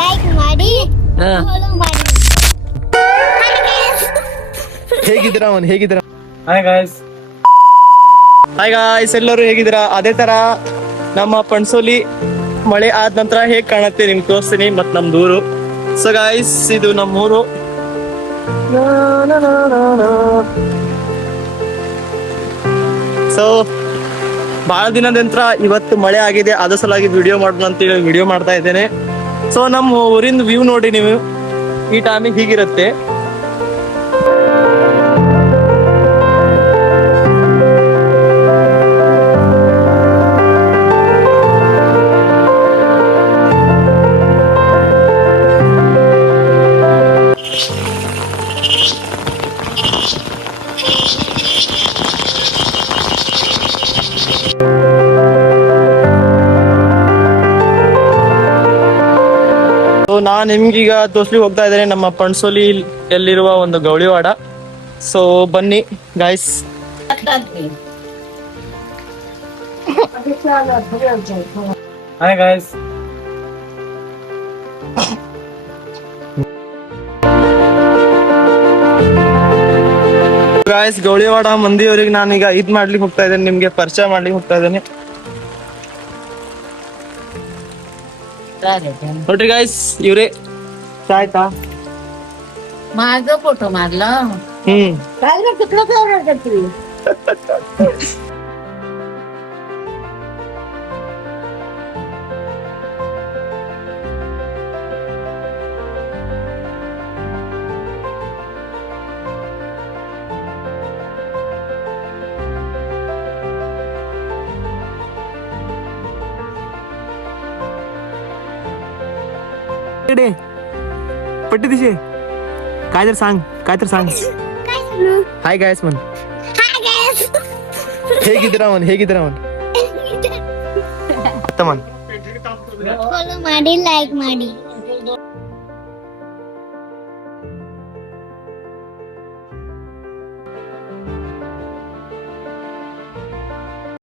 Like ಮಾಡಿ ಹಾ. Follow ಮಾಡಿ. ಹೇಗಿದ್ದೀರಾ ಹೇಗಿದ್ದೀರಾ? Hi guys. ಹಾಯ್ ಗಾಯ್ಸ್, ಎಲ್ಲರೂ ಹೇಗಿದ್ದೀರಾ? ಅದೇ ತರ ನಮ್ಮ ಪಣಸೋಲಿ ಮಳೆ ಆದ ನಂತರ ಹೇಗ್ ಕಾಣುತ್ತೆ ನಿಮ್ಗೆ ತೋರಿಸ್ತೀನಿ. ಮತ್ ನಮ್ದು ಊರು. ಸೊ ಗಾಯ್ಸ್, ಇದು ನಮ್ಮೂರು. ಸೊ ಬಹಳ ದಿನದ ನಂತರ ಇವತ್ತು ಮಳೆ ಆಗಿದೆ, ಅದ್ರ ಸಲುವಾಗಿ ವಿಡಿಯೋ ಮಾಡೋಣ ಅಂತೇಳಿ ವಿಡಿಯೋ ಮಾಡ್ತಾ ಇದ್ದೇನೆ. ಸೊ ನಮ್ಮ ಊರಿಂದ ವ್ಯೂ ನೋಡಿ ನೀವು, ಈ ಟೈಮಿಗೆ ಹೀಗಿರುತ್ತೆ. ನಾನು ನಿಮ್ಗೀಗ ತೋರ್ಸ್ಲಿಕ್ಕೆ ಹೋಗ್ತಾ ಇದ್ದೇನೆ ನಮ್ಮ ಪಣಸೋಲಿ ಎಲ್ಲಿರುವ ಒಂದು ಗೌಳಿವಾಡ. ಸೊ ಬನ್ನಿ ಗಾಯ್ಸ್. Hi guys. ಗಾಯ್ಸ್, ಗೌಳಿವಾಡ ಮಂದಿಯವರಿಗೆ ನಾನೀಗ ಇದ್ ಮಾಡ್ಲಿಕ್ಕೆ ಹೋಗ್ತಾ ಇದ್ದೇನೆ, ನಿಮ್ಗೆ ಪರಿಚಯ ಮಾಡ್ಲಿಕ್ಕೆ ಹೋಗ್ತಾ ಇದ್ದೇನೆ. ನೋಡ್ರಿ ಗಾಯ್ಸ್, ಇವ್ರೆ ಚಾ ಆಯ್ತಾ? माझं फोटो मारला ಹ್ಮ್ पट्टी दिशे काय तर सांग हाय गायस मन. ಹೇಗಿದ್ದೀರಾ ಮನ್ ಫಾಲೋ ಮಾಡಿ, ಲೈಕ್ ಮಾಡಿ.